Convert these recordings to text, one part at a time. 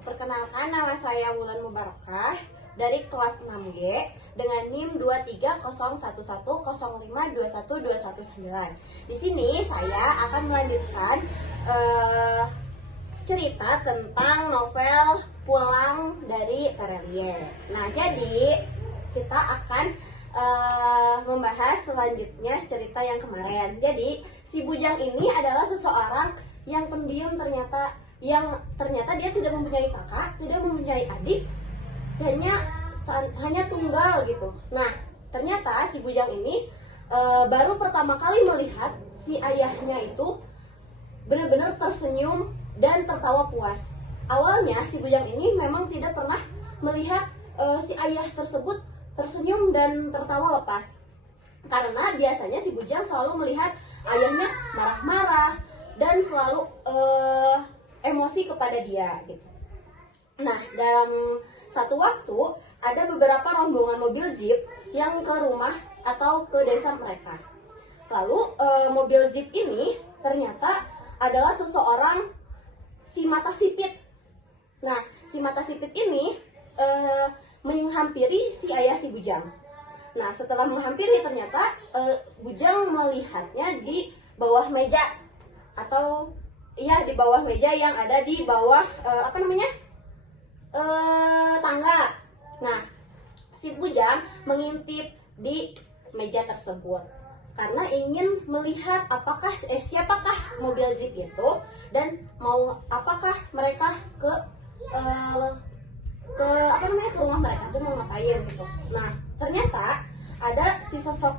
Perkenalkan, nama saya Wulan Mubarakah dari kelas 6G dengan NIM 2301105212119. Di sini saya akan melanjutkan cerita tentang novel Pulang dari Terelie. Nah, jadi kita akan membahas selanjutnya cerita yang kemarin. Jadi, si Bujang ini adalah seseorang yang pendiam yang ternyata dia tidak mempunyai kakak, tidak mempunyai adik, hanya tunggal gitu. Nah, ternyata si Bujang ini baru pertama kali melihat si ayahnya itu benar-benar tersenyum dan tertawa puas. Awalnya si Bujang ini memang tidak pernah melihat si ayah tersebut tersenyum dan tertawa lepas. Karena biasanya si Bujang selalu melihat ayahnya marah-marah dan selalu emosi kepada dia gitu. Nah, dalam satu waktu ada beberapa rombongan mobil jeep yang ke rumah atau ke desa mereka. Lalu mobil jeep ini ternyata adalah seseorang si mata sipit. Nah, si mata sipit ini menghampiri si ayah si Bujang. Nah, setelah menghampiri ternyata Bujang melihatnya di bawah meja atau di bawah meja yang ada di bawah tangga. Nah, si Bujang mengintip di meja tersebut karena ingin melihat siapakah mobil jeep itu dan apakah mereka ke rumah mereka tuh mau ngapain gitu. Nah, ternyata ada si sosok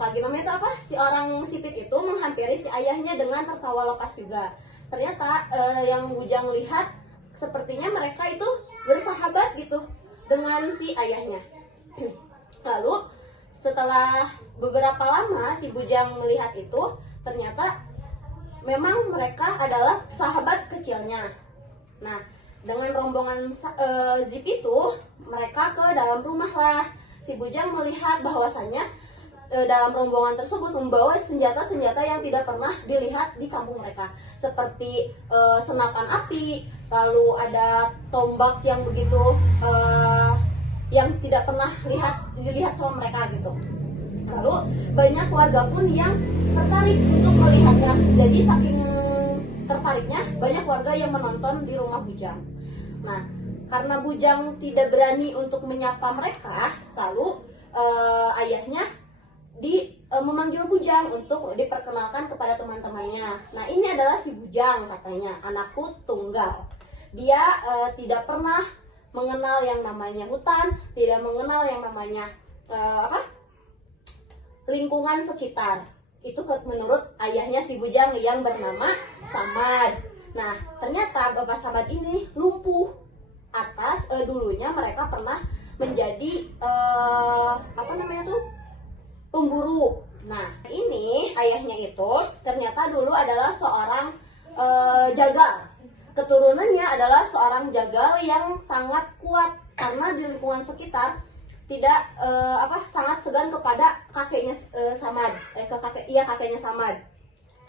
lagi namanya itu apa? Si orang sipit itu menghampiri si ayahnya dengan tertawa lepas juga. Ternyata yang Bujang lihat sepertinya mereka itu bersahabat gitu dengan si ayahnya. Lalu setelah beberapa lama si Bujang melihat itu, ternyata memang mereka adalah sahabat kecilnya. Nah, dengan rombongan jeep itu mereka ke dalam rumah lah. Si Bujang melihat bahwasannya dalam rombongan tersebut membawa senjata-senjata yang tidak pernah dilihat di kampung mereka, seperti senapan api, lalu ada tombak yang begitu yang tidak pernah dilihat sama mereka gitu. Lalu banyak warga pun yang tertarik untuk melihatnya. Jadi saking tertariknya banyak warga yang menonton di rumah Bujang. Nah, karena Bujang tidak berani untuk menyapa mereka, lalu ayahnya memanggil Bujang untuk diperkenalkan kepada teman-temannya. Nah, ini adalah si Bujang, katanya, anakku tunggal. Dia tidak pernah mengenal yang namanya hutan, tidak mengenal yang namanya lingkungan sekitar. Itu menurut ayahnya si Bujang yang bernama Samad. Nah, ternyata Bapak Samad ini lumpuh atas dulunya mereka pernah menjadi pemburu. Nah, ini ayahnya itu ternyata dulu adalah seorang jagal. Keturunannya adalah seorang jagal yang sangat kuat karena di lingkungan sekitar tidak sangat segan kepada kakeknya Samad, kakeknya Samad.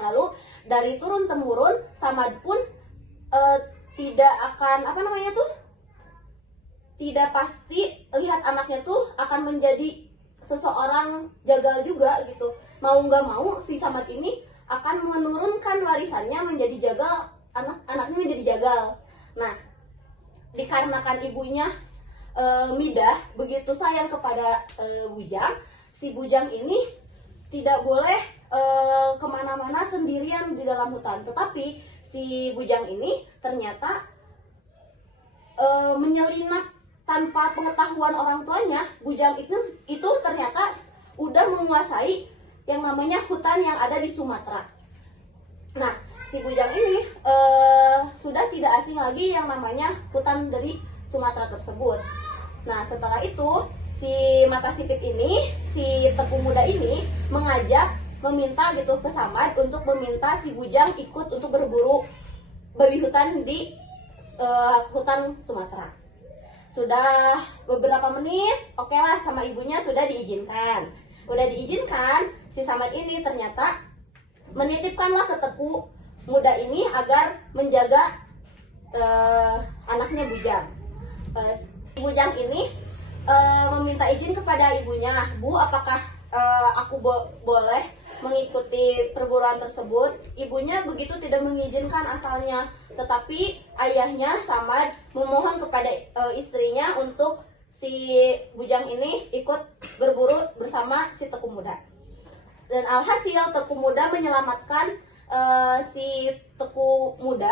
Lalu dari turun temurun Samad pun tidak akan tidak pasti lihat anaknya tuh akan menjadi seseorang jagal juga gitu. Mau nggak mau si Samad ini akan menurunkan warisannya menjadi jagal, anaknya menjadi jagal. Nah, dikarenakan ibunya Midah begitu sayang kepada Bujang, si Bujang ini tidak boleh kemana-mana sendirian di dalam hutan. Tetapi si Bujang ini ternyata menyelinap tanpa pengetahuan orang tuanya. Bujang itu ternyata udah menguasai yang namanya hutan yang ada di Sumatera. Nah, si Bujang ini sudah tidak asing lagi yang namanya hutan dari Sumatera tersebut. Nah, setelah itu si mata sipit ini, si tepu muda ini meminta gitu ke Samad untuk meminta si Bujang ikut untuk berburu babi hutan di hutan Sumatera. Sudah beberapa menit, oke lah, sama ibunya sudah diizinkan. Udah diizinkan, si Samad ini ternyata menitipkanlah ke tepu muda ini agar menjaga anaknya Bujang. Bujang ini meminta izin kepada ibunya, Bu, apakah aku boleh mengikuti perburuan tersebut? Ibunya begitu tidak mengizinkan asalnya, tetapi ayahnya Samad memohon kepada istrinya untuk si Bujang ini ikut berburu bersama si Teku Muda. Dan alhasil Teku Muda menyelamatkan si Teku Muda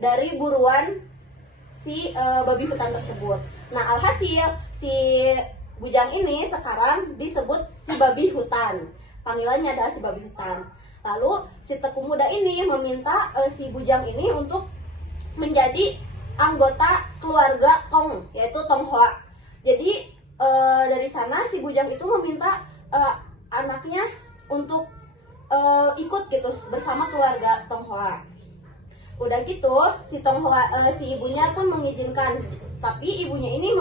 dari buruan si babi hutan tersebut. Nah, alhasil si Bujang ini sekarang disebut si babi hutan. Panggilannya adalah si babi hutan. Lalu si Teku Muda ini meminta si Bujang ini untuk menjadi anggota keluarga Tong, yaitu Tonghoa. Jadi dari sana si Bujang itu meminta anaknya untuk ikut gitu bersama keluarga Tonghoa. Udah gitu si si ibunya pun mengizinkan, tapi ibunya ini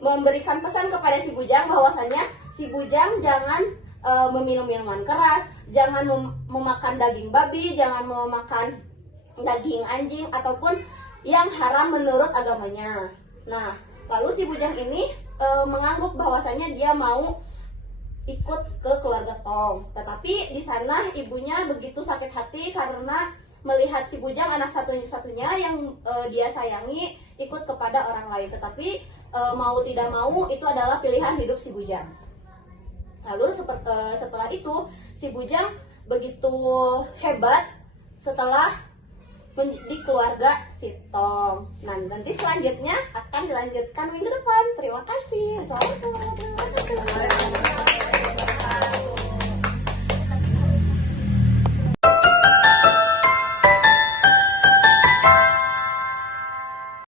memberikan pesan kepada si Bujang bahwasanya si Bujang jangan meminum minuman keras, jangan memakan daging babi, jangan memakan daging anjing ataupun yang haram menurut agamanya. Nah, lalu si Bujang ini mengangguk bahwasanya dia mau ikut ke keluarga Tong. Tetapi di sana ibunya begitu sakit hati karena melihat si Bujang anak satu-satunya yang dia sayangi ikut kepada orang lain. Tetapi mau tidak mau itu adalah pilihan hidup si Bujang. Lalu setelah itu si Bujang begitu hebat setelah di keluarga si Tong. Nah, nanti selanjutnya akan dilanjutkan minggu depan. Terima kasih. Assalamualaikum warahmatullahi wabarakatuh.